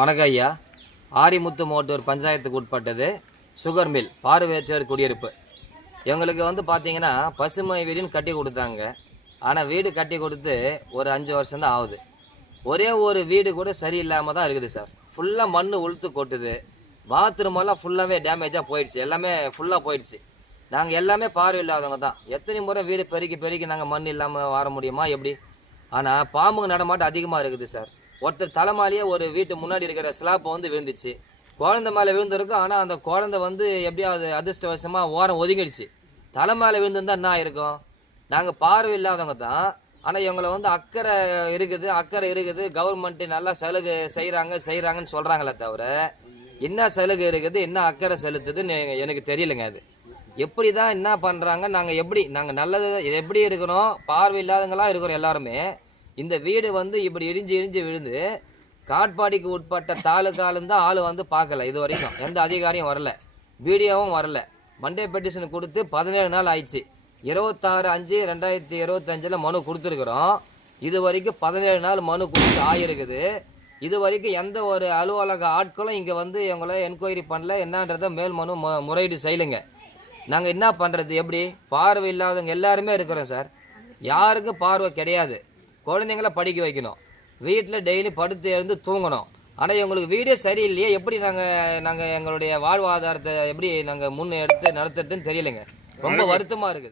வணக்கம் ஐயா. ஆரிமுத்து மோட்டூர் பஞ்சாயத்துக்கு உட்பட்டது சுகர் மில் பார்வையற்றோர் குடியிருப்பு. எங்களுக்கு வந்து பார்த்தீங்கன்னா பசுமை வீடுன்னு கட்டி கொடுத்தாங்க. ஆனால் வீடு கட்டி கொடுத்து ஒரு 5 வருஷம் தான் ஆகுது. ஒரே ஒரு வீடு கூட சரியில்லாமல் தான் இருக்குது சார். ஃபுல்லாக மண் உளுத்து கொட்டுது. பாத்ரூமெல்லாம் ஃபுல்லாகவே டேமேஜாக போயிடுச்சு. எல்லாமே ஃபுல்லாக போயிடுச்சு. நாங்கள் எல்லாமே பார்வை இல்லாதவங்க தான். எத்தனை முறை வீடு பெருக்கி நாங்கள் மண் இல்லாமல் வர முடியுமா எப்படி? ஆனால் பாம்புங்க நடமாட்டம் அதிகமாக இருக்குது சார். ஒருத்தர் தலைமாலேயே ஒரு வீட்டு முன்னாடி இருக்கிற ஸ்லாப் வந்து விழுந்துச்சு. குழந்தை மேலே விழுந்திருக்கும். ஆனால் அந்த குழந்தை வந்து எப்படியாவது அதிர்ஷ்டவசமாக ஓரம் ஒதுங்கிடுச்சு. தலை மேலே விழுந்துருந்தா என்ன ஆயிருக்கும்? நாங்கள் பார்வை இல்லாதவங்க தான். ஆனால் எங்களை வந்து அக்கறை இருக்குது கவர்மெண்ட்டு நல்லா சலுகை செய்கிறாங்கன்னு சொல்கிறாங்களே தவிர என்ன சலுகை இருக்குது, என்ன அக்கறை செலுத்துதுன்னு எனக்கு தெரியலைங்க. அது எப்படி தான் என்ன பண்ணுறாங்க? நாங்கள் நல்லது எப்படி இருக்கணும்? பார்வை இல்லாதவங்களாம் இருக்கிறோம் எல்லாருமே. இந்த வீடு வந்து இப்படி இடிஞ்சு விழுந்து காட்பாடிக்கு உட்பட்ட தாலுக்காலேருந்து ஆள் வந்து பார்க்கல. இது வரைக்கும் எந்த அதிகாரியும் வரல, வீடியோவும் வரல. மண்டே பெட்டிஷன் கொடுத்து 17 நாள் ஆயிடுச்சு. 26/5/2025 மனு கொடுத்துருக்குறோம். இது வரைக்கும் 17 நாள் மனு கொடுத்து ஆகிருக்குது. இது வரைக்கும் எந்த ஒரு அலுவலக ஆட்களும் இங்கே வந்து எங்களை என்கொயரி பண்ணல. என்னன்றதை மேல் மனு முறையீடு செய்யலைங்க. நாங்கள் என்ன பண்ணுறது? எப்படி? பார்வை இல்லாதவங்க எல்லாருமே இருக்கிறோம் சார். யாருக்கும் பார்வை கிடையாது. குழந்தைங்கள படிக்க வைக்கணும், வீட்டில் டெய்லி படுத்து எழுந்து தூங்கணும். ஆனால் எங்களுக்கு வீடே சரியில்லையே. எப்படி நாங்கள் எங்களுடைய வாழ்வாதாரத்தை எப்படி நாங்கள் முன்னெடுத்து நடத்துறதுன்னு தெரியலைங்க. ரொம்ப வருத்தமாக இருக்குது.